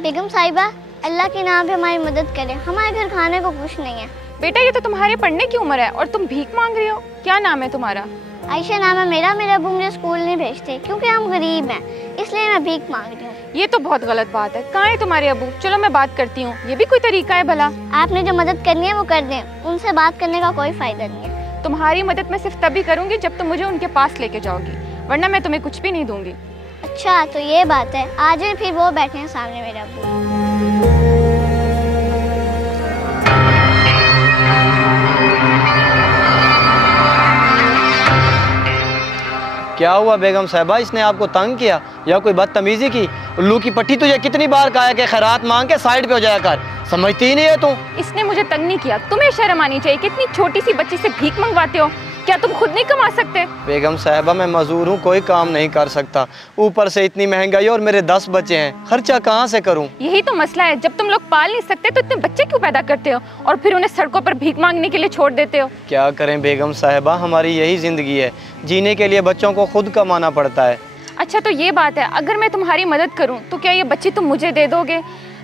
बेगम साहिबा, अल्लाह के नाम पे हमारी मदद करें, हमारे घर खाने को कुछ नहीं है। बेटा ये तो तुम्हारे पढ़ने की उम्र है और तुम भीख मांग रही हो। क्या नाम है तुम्हारा? आयशा नाम है मेरा। मेरे अब्बू मुझे स्कूल नहीं भेजते क्योंकि हम गरीब हैं, इसलिए मैं भीख मांग रही हूँ। ये तो बहुत गलत बात है। कहाँ है तुम्हारे अब्बू? चलो मैं बात करती हूँ। ये भी कोई तरीका है भला? आपने जो मदद करनी है वो कर दें, उनसे बात करने का कोई फायदा नहीं है। तुम्हारी मदद मैं सिर्फ तभी करूँगी जब तुम मुझे उनके पास लेके जाओगी, वरना मैं तुम्हें कुछ भी नहीं दूंगी। अच्छा तो ये बात है, आ जाए फिर। वो बैठे हैं सामने मेरे अब्बू। क्या हुआ बेगम साहिबा, इसने आपको तंग किया या कोई बदतमीजी की? उल्लू की पट्टी तुझे कितनी बार कहा है कि खैरात मांग के साइड पे हो जाया कर, समझती ही नहीं है तू। इसने मुझे तंग नहीं किया। तुम्हें शर्म आनी चाहिए, कितनी छोटी सी बच्ची से भीख मंगवाते हो। क्या तुम खुद नहीं कमा सकते? बेगम साहिबा मैं मजदूर हूँ, कोई काम नहीं कर सकता, ऊपर से इतनी महंगाई और मेरे 10 बच्चे हैं, खर्चा कहाँ से करूँ? यही तो मसला है, जब तुम लोग पाल नहीं सकते तो इतने बच्चे क्यों पैदा करते हो और फिर उन्हें सड़कों पर भीख मांगने के लिए छोड़ देते हो? क्या करें बेगम साहिबा, हमारी यही जिंदगी है, जीने के लिए बच्चों को खुद कमाना पड़ता है। अच्छा तो ये बात है, अगर मैं तुम्हारी मदद करूँ तो क्या ये बच्ची तुम मुझे दे दोगे?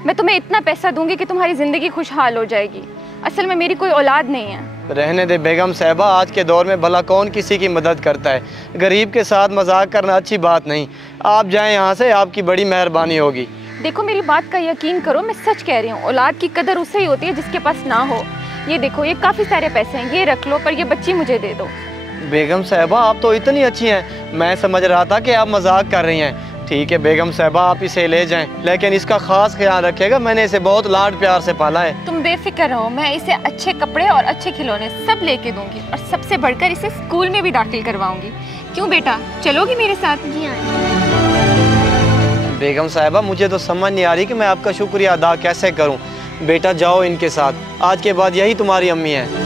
मैं तुम्हें इतना पैसा दूंगी कि तुम्हारी जिंदगी खुशहाल हो जाएगी। असल में मेरी कोई औलाद नहीं है। रहने दे बेगम साहिबा, आज के दौर में भला कौन किसी की मदद करता है, गरीब के साथ मजाक करना अच्छी बात नहीं। आप जाएं यहाँ से, आपकी बड़ी मेहरबानी होगी। देखो मेरी बात का यकीन करो, मैं सच कह रही हूँ। औलाद की कदर उससे ही होती है जिसके पास ना हो। ये देखो, ये काफ़ी सारे पैसे हैं, ये रख लो, पर ये बच्ची मुझे दे दो। बेगम साहिबा आप तो इतनी अच्छी हैं, मैं समझ रहा था कि आप मजाक कर रही हैं। ठीक है बेगम साहिबा, आप इसे ले जाएं, लेकिन इसका खास ख्याल रखिएगा, मैंने इसे बहुत लाड प्यार से पाला है। तुम बेफिक्र रहो, मैं इसे अच्छे कपड़े और अच्छे खिलौने सब लेके दूंगी और सबसे बढ़कर इसे स्कूल में भी दाखिल करवाऊंगी। क्यों बेटा, चलोगी मेरे साथ? जी हाँ। बेगम साहिबा मुझे तो समझ नहीं आ रही कि मैं आपका शुक्रिया अदा कैसे करूं। बेटा जाओ इनके साथ, आज के बाद यही तुम्हारी अम्मी है।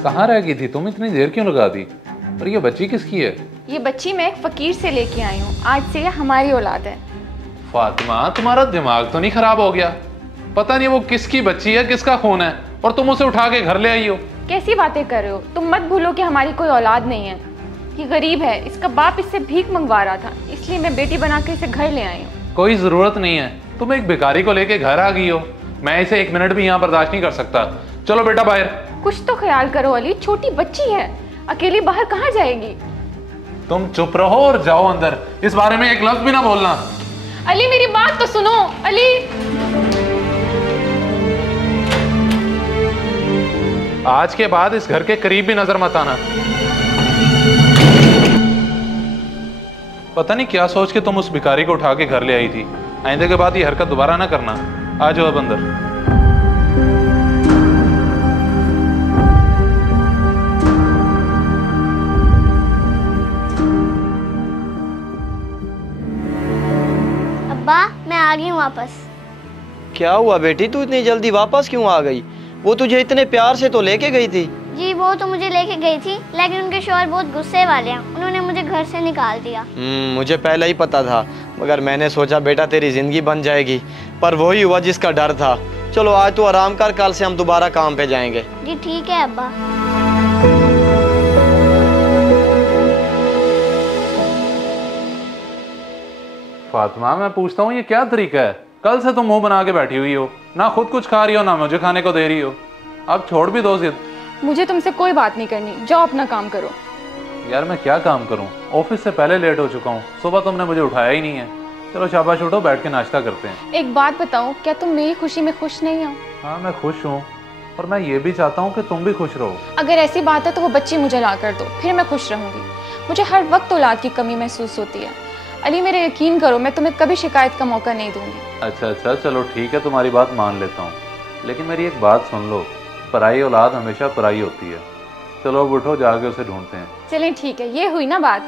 कहाँ रह गई थी तुम? इतनी देर क्यों लगा दी? और ये बच्ची किसकी है? ये बच्ची मैं एक फकीर से लेके आई हूँ, आज से ये हमारी औलाद है। फातिमा तुम्हारा दिमाग तो नहीं खराब हो गया? पता नहीं वो किसकी बच्ची है, किसका खून है, और तुम उसे उठा के घर ले आई हो। कैसी बातें कर रहे हो? तुम मत भूलो कि हमारी कोई औलाद नहीं है। ये गरीब है, इसका बाप इससे भीख मंगवा रहा था, इसलिए मैं बेटी बना के इसे घर ले आई हूँ। कोई जरूरत नहीं है, तुम एक भिखारी को लेके घर आ गई हो। मैं इसे 1 मिनट भी यहाँ बर्दाश्त नहीं कर सकता। चलो बेटा बाहर। कुछ तो ख्याल करो अली, छोटी बच्ची है, अकेली बाहर कहाँ जाएगी? तुम चुप रहो और जाओ अंदर, इस बारे में एक लफ्ज भी ना बोलना। अली मेरी बात तो सुनो। अली आज के बाद इस घर के करीब भी नजर मत आना। पता नहीं क्या सोच के तुम उस भिखारी को उठा के घर ले आई थी। आइंदे के बाद ये हरकत दोबारा ना करना। आ जाओ अब अंदर। अब्बा मैं आ गई हूँ वापस। क्या हुआ बेटी, तू इतनी जल्दी वापस क्यों आ गई? वो तुझे इतने प्यार से तो लेके गई थी। जी वो तो मुझे लेके गई थी, लेकिन उनके शौहर बहुत गुस्से वाले हैं, उन्होंने मुझे घर से निकाल दिया। मुझे पहले ही पता था, मगर मैंने सोचा बेटा तेरी जिंदगी बन जाएगी, पर वही हुआ जिसका डर था। चलो आज तू आराम कर, कल से हम दोबारा काम पे जाएंगे। जी ठीक है अब्बा। फातिमा मैं पूछता हूँ ये क्या तरीका है? कल से तुम मुंह बना के बैठी हुई हो, ना खुद कुछ खा रही हो ना मुझे खाने को दे रही हो। अब छोड़ भी दो जिद। मुझे तुमसे कोई बात नहीं करनी, जाओ अपना काम करो। यार मैं क्या काम करूं, ऑफिस से पहले लेट हो चुका हूं, सुबह तुमने मुझे उठाया ही नहीं है। चलो शाबाश उठो, बैठ के नाश्ता करते हैं। एक बात बताओ, क्या तुम मेरी खुशी में खुश नहीं हो? हाँ मैं खुश हूँ, और मैं ये भी चाहता हूँ कि तुम भी खुश रहो। अगर ऐसी बात है तो वो बच्ची मुझे ला कर दो, फिर मैं खुश रहूंगी। मुझे हर वक्त औलाद की कमी महसूस होती है। अली मेरे यकीन करो, मैं तुम्हें कभी शिकायत का मौका नहीं दूंगी। अच्छा चलो ठीक है, तुम्हारी बात मान लेता हूँ, लेकिन मेरी एक बात सुन लो, पराई औलाद हमेशा पराई होती है। चलो अब उठो, जाके उसे ढूंढते हैं। चलें ठीक है, ये हुई ना बात।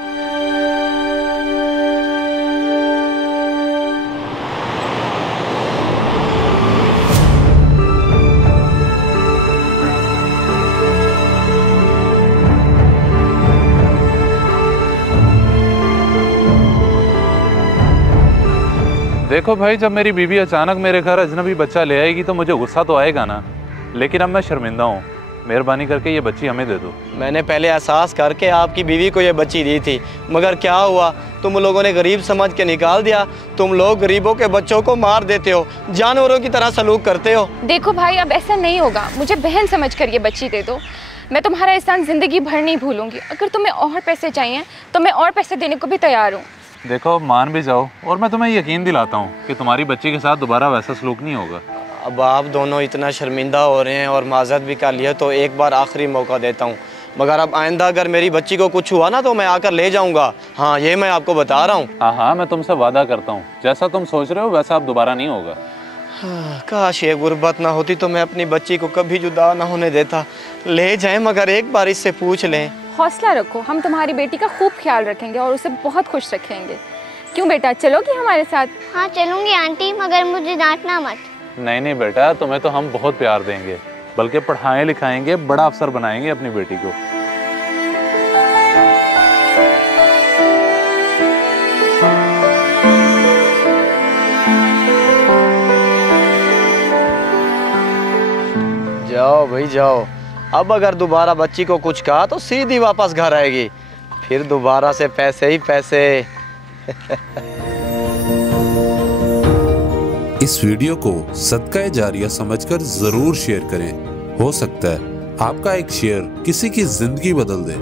देखो भाई, जब मेरी बीवी अचानक मेरे घर अजनबी बच्चा ले आएगी तो मुझे गुस्सा तो आएगा ना, लेकिन अब मैं शर्मिंदा हूँ। मेहरबानी करके ये बच्ची हमें दे दो। मैंने पहले एहसास करके आपकी बीवी को ये बच्ची दी थी, मगर क्या हुआ, तुम लोगों ने गरीब समझ के निकाल दिया। तुम लोग गरीबों के बच्चों को मार देते हो, जानवरों की तरह सलूक करते हो। देखो भाई, अब ऐसा नहीं होगा, मुझे बहन समझ कर ये बच्ची दे दो। मैं तुम्हारा एहसान ज़िंदगी भर नहीं भूलूंगी। अगर तुम्हें और पैसे चाहिए तो मैं और पैसे देने को भी तैयार हूँ। देखो, मान भी जाओ और मैं तुम्हें यकीन दिलाता हूँ कि तुम्हारी बच्ची के साथ दोबारा वैसा सलूक नहीं होगा। अब आप दोनों इतना शर्मिंदा हो रहे हैं और माजरत भी कर लिया, तो एक बार आखिरी मौका देता हूँ, मगर अब आइंदा अगर मेरी बच्ची को कुछ हुआ ना तो मैं आकर ले जाऊँगा। हाँ, ये मैं आपको बता रहा हूँ। हाँ, मैं तुमसे वादा करता हूँ, जैसा तुम सोच रहे हो वैसा अब दोबारा नहीं होगा। काश ये गुर्बत ना होती तो मैं अपनी बच्ची को कभी जुदा ना होने देता। ले जाएं, मगर एक बार इससे पूछ लें। हौसला रखो, हम तुम्हारी बेटी का खूब ख्याल रखेंगे और उसे बहुत खुश रखेंगे। क्यों बेटा, चलोगी हमारे साथ? हाँ चलूँगी आंटी, मगर मुझे डांटना मत। नहीं बेटा, तुम्हें तो हम बहुत प्यार देंगे, बल्कि पढ़ाएं लिखाएंगे, बड़ा अफसर बनाएंगे अपनी बेटी को। जाओ भाई जाओ। अब अगर दोबारा बच्ची को कुछ कहा तो सीधी वापस घर आएगी, फिर दोबारा से पैसे ही पैसे। इस वीडियो को सदका जारिया समझकर जरूर शेयर करें। हो सकता है आपका एक शेयर किसी की जिंदगी बदल दे।